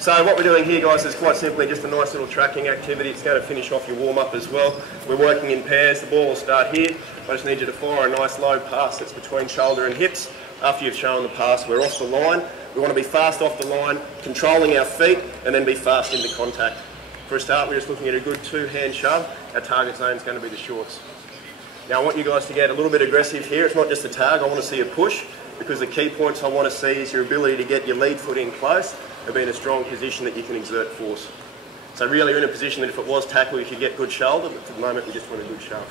So what we're doing here, guys, is quite simply just a nice little tracking activity. It's going to finish off your warm-up as well. We're working in pairs. The ball will start here. I just need you to fire a nice low pass that's between shoulder and hips. After you've shown the pass, we're off the line. We want to be fast off the line, controlling our feet, and then be fast into contact. For a start, we're just looking at a good two-hand shove. Our target zone is going to be the shorts. Now I want you guys to get a little bit aggressive here. It's not just a tag. I want to see a push, because the key points I want to see is your ability to get your lead foot in close and be in a strong position that you can exert force. So really you're in a position that if it was tackle you could get good shoulder, but for the moment we just want a good shove.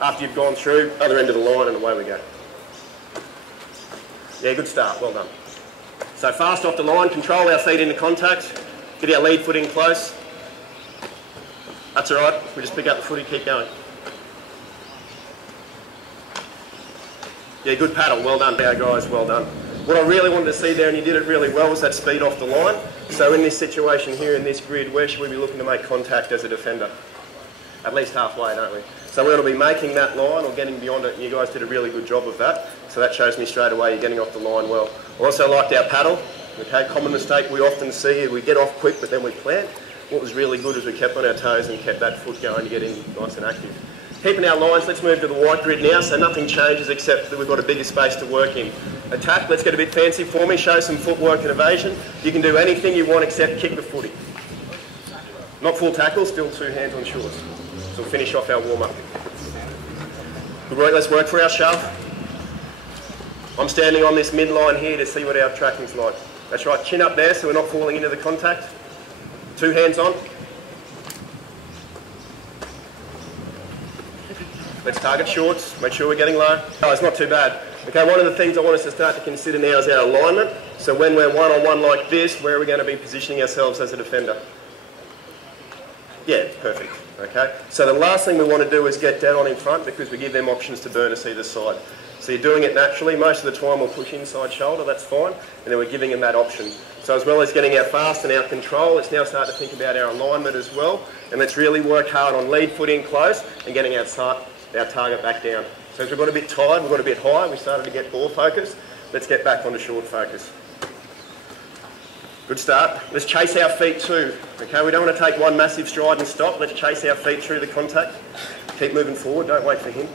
After you've gone through, other end of the line and away we go. Yeah, good start, well done. So fast off the line, control our feet into contact, get our lead foot in close. That's all right, we just pick up the footy, keep going. Yeah, good paddle, well done. Our guys, well done. What I really wanted to see there, and you did it really well, was that speed off the line. So in this situation here, in this grid, where should we be looking to make contact as a defender? At least halfway, don't we? So we're going to be making that line or getting beyond it, and you guys did a really good job of that. So that shows me straight away you're getting off the line well. I also liked our paddle. Okay, common mistake we often see, we get off quick but then we plant. What was really good is we kept on our toes and kept that foot going to get in nice and active. Keeping our lines, let's move to the white grid now, so nothing changes except that we've got a bigger space to work in. Attack, let's get a bit fancy for me, show some footwork and evasion. You can do anything you want except kick the footy. Not full tackle, still two hands on shorts. So we'll finish off our warm-up. Good work, let's work for our shove. I'm standing on this midline here to see what our tracking's like. That's right, chin up there so we're not falling into the contact. Two hands on. Let's target shorts, make sure we're getting low. Oh, it's not too bad. Okay, one of the things I want us to start to consider now is our alignment. So when we're one-on-one like this, where are we going to be positioning ourselves as a defender? Yeah, perfect. Okay, so the last thing we want to do is get dead on in front because we give them options to burn us either side. So you're doing it naturally. Most of the time we'll push inside shoulder, that's fine, and then we're giving them that option. So as well as getting our fast and our control, let's now start to think about our alignment as well, and let's really work hard on lead foot in close and getting our target back down. So as we've got a bit tired, we've got a bit high, we started to get ball focus, let's get back onto short focus. Good start. Let's chase our feet too. Okay, we don't want to take one massive stride and stop. Let's chase our feet through the contact. Keep moving forward, don't wait for him.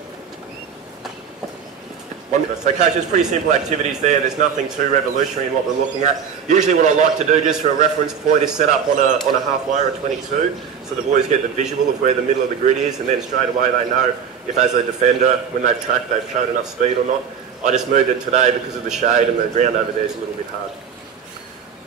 So coach, there's pretty simple activities there. There's nothing too revolutionary in what we're looking at. Usually what I like to do, just for a reference point, is set up on a halfway or a 22, so the boys get the visual of where the middle of the grid is, and then straight away they know if as a defender, when they've tracked, they've shown enough speed or not. I just moved it today because of the shade and the ground over there is a little bit hard.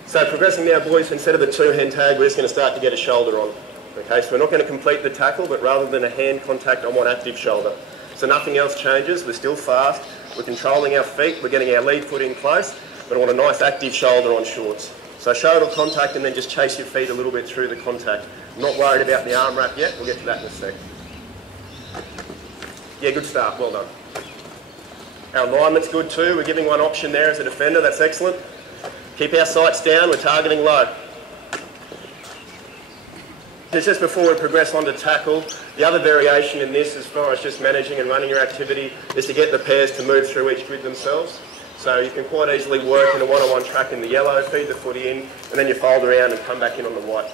So progressing now, boys, instead of the two-hand tag, we're just going to start to get a shoulder on. Okay, so we're not going to complete the tackle, but rather than a hand contact, I want active shoulder. So nothing else changes, we're still fast, we're controlling our feet, we're getting our lead foot in close, but I want a nice active shoulder on shorts. So shoulder contact and then just chase your feet a little bit through the contact. I'm not worried about the arm wrap yet, we'll get to that in a sec. Yeah, good start, well done. Our alignment's good too, we're giving one option there as a defender, that's excellent. Keep our sights down, we're targeting low. Just before we progress on to tackle, the other variation in this as far as just managing and running your activity is to get the pairs to move through each grid themselves. So you can quite easily work in a one-on-one track in the yellow, feed the footy in, and then you fold around and come back in on the white.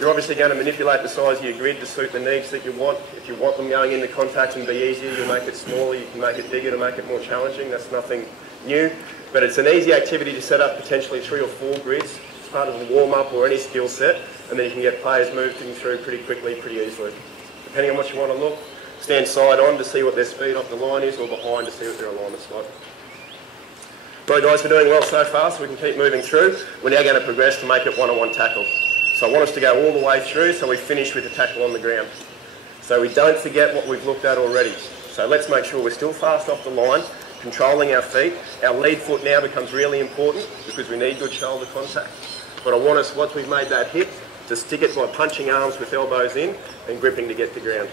You're obviously going to manipulate the size of your grid to suit the needs that you want. If you want them going into contact and be easier, you make it smaller, you can make it bigger to make it more challenging. That's nothing new. But it's an easy activity to set up potentially 3 or 4 grids as part of a warm-up or any skill set, and then you can get players moving through pretty quickly, pretty easily. Depending on what you want to look, stand side on to see what their speed off the line is, or behind to see what their alignment's like. Right guys, we're doing well so far, so we can keep moving through. We're now going to progress to make it one-on-one tackle. So I want us to go all the way through so we finish with the tackle on the ground. So we don't forget what we've looked at already. So let's make sure we're still fast off the line, controlling our feet. Our lead foot now becomes really important because we need good shoulder contact. But I want us, once we've made that hit, to stick it by punching arms with elbows in and gripping to get to ground.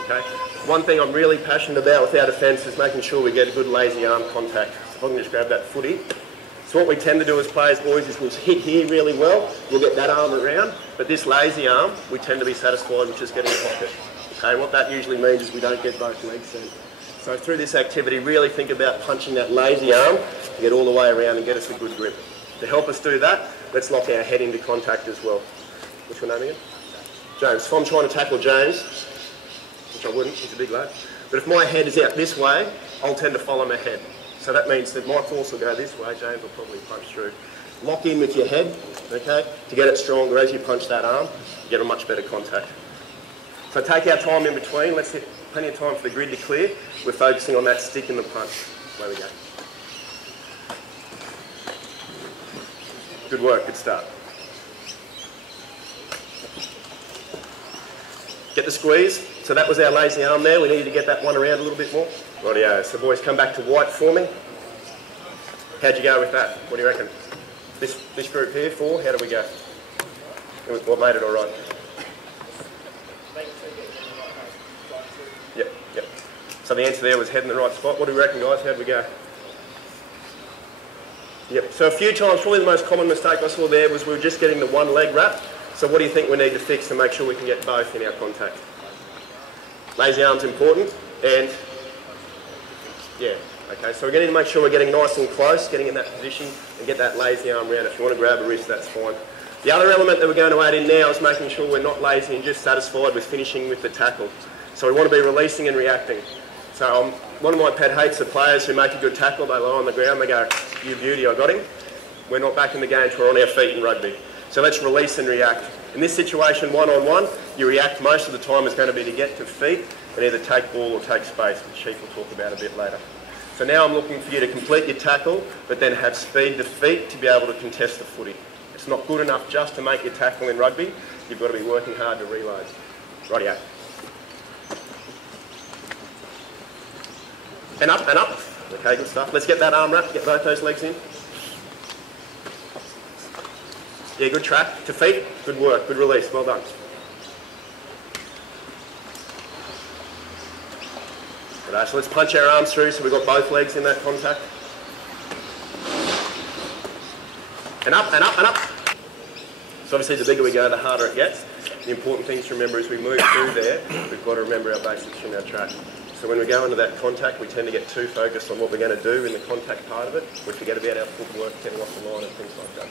Okay? One thing I'm really passionate about with our defence is making sure we get a good lazy arm contact. So if I can just grab that footy. So what we tend to do as players, boys, is we'll hit here really well, we'll get that arm around, but this lazy arm, we tend to be satisfied with just getting a pocket. Okay, what that usually means is we don't get both legs sent. So through this activity, really think about punching that lazy arm to get all the way around and get us a good grip. To help us do that, let's lock our head into contact as well. What's your name again? James. If I'm trying to tackle James, which I wouldn't, he's a big lad, but if my head is out this way, I'll tend to follow my head. So that means that my force will go this way, James will probably punch through. Lock in with your head, okay, to get it stronger as you punch that arm, you get a much better contact. So take our time in between, let's hit plenty of time for the grid to clear. We're focusing on that stick in the punch. There we go. Good work, good start. Get the squeeze. So that was our lazy arm there. We needed to get that one around a little bit more. Rightio. So boys, come back to white for me. How'd you go with that? What do you reckon? This group here, 4, how do we go? What made it all right? Yep, yep. So the answer there was head in the right spot. What do we reckon, guys? How'd we go? Yep. So a few times, probably the most common mistake I saw there was we were just getting the one leg wrap. So what do you think we need to fix to make sure we can get both in our contact? Lazy arm's important, and yeah, okay, so we're going to make sure we're getting nice and close, getting in that position, and get that lazy arm round. If you want to grab a wrist, that's fine. The other element that we're going to add in now is making sure we're not lazy and just satisfied with finishing with the tackle. So we want to be releasing and reacting. So one of my pet hates are players who make a good tackle, they lie on the ground, they go, you beauty, I got him. We're not back in the game till we're on our feet in rugby. So let's release and react. In this situation, one-on-one, you react most of the time is going to be to get to feet and either take ball or take space, which Chief will talk about a bit later. So now I'm looking for you to complete your tackle, but then have speed to feet to be able to contest the footy. It's not good enough just to make your tackle in rugby. You've got to be working hard to reload. Rightio. And up, and up. Okay, good stuff. Let's get that arm wrap, get both those legs in. Yeah, good track. To feet, good work, good release, well done. Right, so let's punch our arms through so we've got both legs in that contact. And up, and up, and up. So obviously the bigger we go, the harder it gets. The important thing to remember as we move through there, we've got to remember our basics from our track. So when we go into that contact, we tend to get too focused on what we're going to do in the contact part of it. We forget about our footwork, getting off the line and things like that.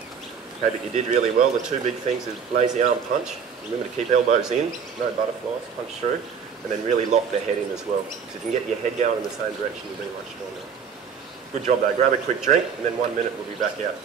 Okay, but you did really well. The two big things is lazy arm punch. Remember to keep elbows in, no butterflies, punch through, and then really lock the head in as well. So if you can get your head going in the same direction, you'll be much stronger. Good job though. Grab a quick drink, and then 1 minute we'll be back out.